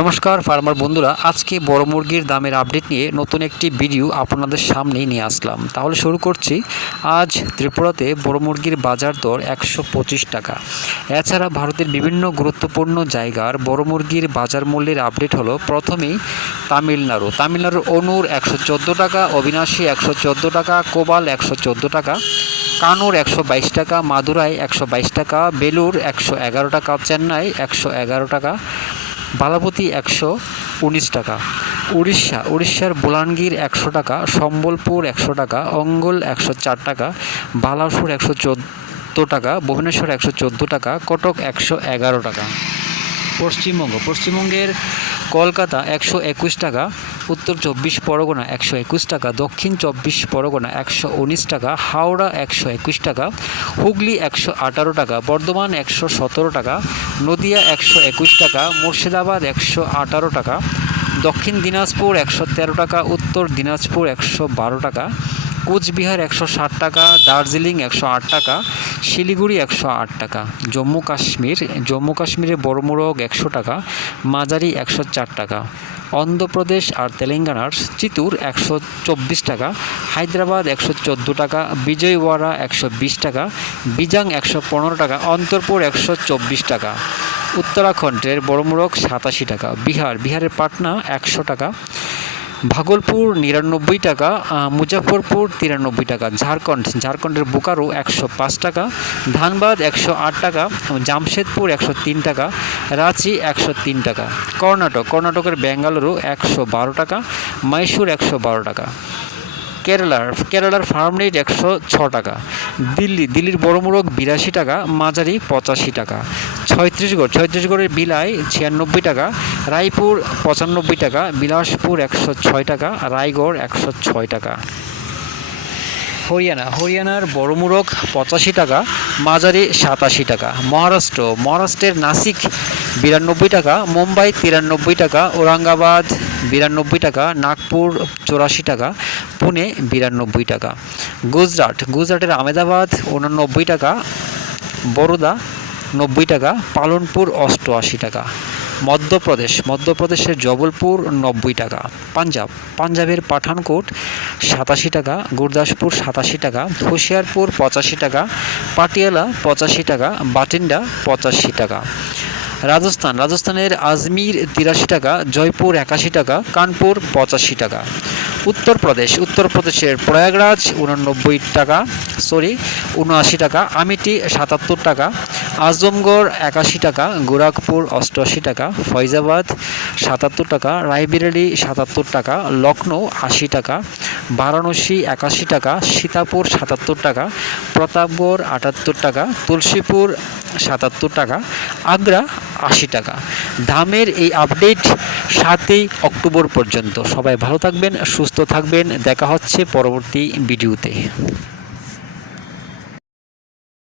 নমস্কার, ফার্মার বন্ধুরা, আজকে বড় মুরগির দামের আপডেট নিয়ে নতুন একটি ভিডিও আপনাদের সামনেই নিয়ে আসলাম। তাহলে শুরু করছি। আজ ত্রিপুরাতে বড় মুরগির বাজার দর একশো পঁচিশ টাকা। এছাড়া ভারতের বিভিন্ন গুরুত্বপূর্ণ জায়গার বড় মুরগির বাজার মূল্যের আপডেট হলো প্রথমেই তামিলনাড়ু। তামিলনাড়ুর অনুর একশো চোদ্দ টাকা, অবিনাশী একশো চোদ্দ টাকা, কোবাল একশো চোদ্দ টাকা, কানুর একশো বাইশ টাকা, মাদুরাই একশো বাইশ টাকা বেলুর একশো এগারো টাকা, চেন্নাই একশো এগারো টাকা বালাপতি একশো উনিশ টাকা। উড়িষ্যা, উড়িষ্যার বোলানগীর একশো টাকা, সম্বলপুর একশো টাকা, অঙ্গল একশো চার টাকা, বালাসুর একশো চোদ্দ টাকা, ভুবনেশ্বর একশো চোদ্দ টাকা, কটক একশো এগারো টাকা। পশ্চিমবঙ্গ, পশ্চিমবঙ্গের কলকাতা একশো একুশ টাকা উত্তর চব্বিশ পরগনা একশো একুশ টাকা, দক্ষিণ চব্বিশ পরগনা একশো উনিশ টাকা, হাওড়া একশো একুশ টাকা, হুগলি একশো আঠারো টাকা, বর্ধমান একশো সতেরো টাকা, নদিয়া একশো একুশ টাকা, মুর্শিদাবাদ একশো আঠারো টাকা, দক্ষিণ দিনাজপুর একশো তেরো টাকা, উত্তর দিনাজপুর একশো বারো টাকা কোচবিহার একশো ষাট টাকা, দার্জিলিং একশো আট টাকা, শিলিগুড়ি একশো আট টাকা, জম্মু কাশ্মীর, জম্মু কাশ্মীরে বড় মোরগ একশো টাকা, মাঝারি একশো চার টাকা, অন্ধ্রপ্রদেশ আর তেলেঙ্গানার চিতুর একশো চব্বিশ টাকা, হায়দ্রাবাদ একশো চোদ্দ টাকা, বিজয়ওয়াড়া একশো বিশ টাকা, বিজাং একশো পনেরো টাকা, অন্তরপুর একশো চব্বিশ টাকা, উত্তরাখণ্ডের বড়মোরগ সাতাশি টাকা, বিহার, বিহারের পাটনা একশো টাকা ভাগলপুর নিরানব্বই টাকা মুজাফরপুর তিরানব্বই টাকা, ঝাড়খণ্ড, ঝাড়খণ্ডের বোকারো একশো পাঁচ টাকা, ধানবাদ একশো আট টাকা, জামশেদপুর একশো তিন টাকা, রাঁচি একশো তিন টাকা, কর্ণাটক, কর্ণাটকের বেঙ্গালুরু একশো বারো টাকা মাইসুর একশো বারো টাকা, কেরালার কেরালার ফার্ম রেট একশো ছ টাকা দিল্লি, দিল্লির বড় মোরগ বিরাশি টাকা, মাঝারি পঁচাশি টাকা। ছয়ত্রিশগড়, ছয়ত্রিশগড়ের বিলাই ছিয়ানব্বই টাকা, রায়পুর পঁচানব্বই টাকা, বিলাসপুর একশো ছয় টাকা, রায়গড় একশো ছয় টাকা। হরিয়ানা, হরিয়ানার বড় মুরগ পঁচাশি টাকা, মাঝারি সাতাশি টাকা। মহারাষ্ট্র, মহারাষ্ট্রের নাসিক বিরানব্বই টাকা, মুম্বাই তিরানব্বই টাকা, ঔরঙ্গাবাদ বিরানব্বই টাকা, নাগপুর চৌরাশি টাকা, পুনে বিরানব্বই টাকা। গুজরাট, গুজরাটের আমেদাবাদ উননব্বই টাকা, বরোদা নব্বই টাকা, পালনপুর অষ্টআশি টাকা। মধ্যপ্রদেশ, মধ্যপ্রদেশের জবলপুর নব্বই টাকা। পাঞ্জাব, পাঞ্জাবের পাঠানকোট সাতাশি টাকা, গুরদাসপুর সাতাশি টাকা, হুশিয়ারপুর পঁচাশি টাকা, পাটিয়ালা পঁচাশি টাকা বাটিন্ডা পঁচাশি টাকা। রাজস্থান। রাজস্থানের আজমির তিরাশি টাকা, জয়পুর একাশি টাকা, কানপুর পঁচাশি টাকা। উত্তরপ্রদেশ। উত্তরপ্রদেশের প্রয়াগরাজ উনানব্বই টাকা, সরি, উনআশি টাকা, আমিটি সাতাত্তর টাকা আজমগড় একাশি টাকা, গোরাখপুর অষ্টআশি টাকা ফৈজাবাদ সাতাত্তর টাকা, রায়বিরেলি সাতাত্তর টাকা লখনৌ আশি টাকা, বারাণসী একাশি টাকা, সীতাপুর সাতাত্তর টাকা, প্রতাপগড় আটাত্তর টাকা, তুলসীপুর সাতাত্তর টাকা, আগ্রা আশি টাকা। দামের এই আপডেট সাতই অক্টোবর পর্যন্ত। সবাই ভালো থাকবেন, সুস্থ থাকবেন। দেখা হচ্ছে পরবর্তী ভিডিওতে।